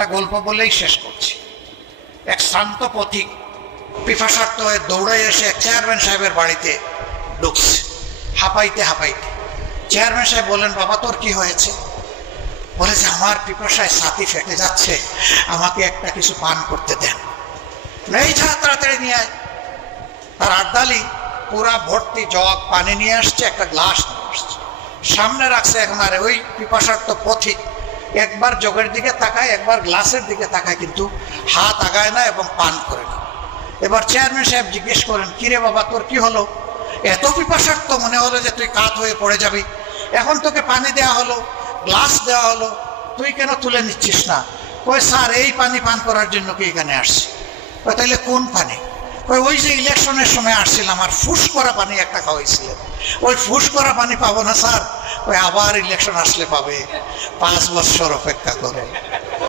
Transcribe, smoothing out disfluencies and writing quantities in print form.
একটা গল্প বলেই শেষ করছি। এক শ্রান্ত পথিক পিপাসার্থ হয়ে দৌড়ে এসে চেয়ারম্যান সাহেবের বাড়িতে ঢুকছে, হাঁপাইতে হাঁপাইতে। চেয়ারম্যান সাহেব বললেন, বাবা তোর কি হয়েছে? বলে যে আমার পিপাসায় ছাতি ফেটে যাচ্ছে, আমাকে একটা কিছু পান করতে দেন। এই যা তাড়াতাড়ি নিয়ে আয়। তার আড্ডালি পুরা ভর্তি জগ পানি নিয়ে আসছে, একটা গ্লাস নিয়ে আসছে, সামনে রাখছে। এখন আর ওই পিপাসার্থ পথিক একবার জগের দিকে তাকায়, একবার গ্লাসের দিকে তাকায়, কিন্তু হাত আগায় না এবং পান করে না। এবার চেয়ারম্যান সাহেব জিজ্ঞেস করেন, কিরে বাবা তোর কি হলো? এত পিপাসার্থ মনে হলো যে তুই কাত হয়ে পড়ে যাবি, এখন তোকে পানি দেওয়া হলো, গ্লাস দেওয়া হলো, তুই কেন তুলে নিচ্ছিস না? কই স্যার এই পানি পান করার জন্য কি এখানে আসছি। তাহলে কোন পানি? ওই যে ইলেকশনের সময় আসছিলাম, আর ফুস করা পানি একটা খাওয়াইছিলেন, ওই ফুস করা পানি পাবো না স্যার। ওই আবার ইলেকশন আসলে পাবে, 5 বছর অপেক্ষা করে।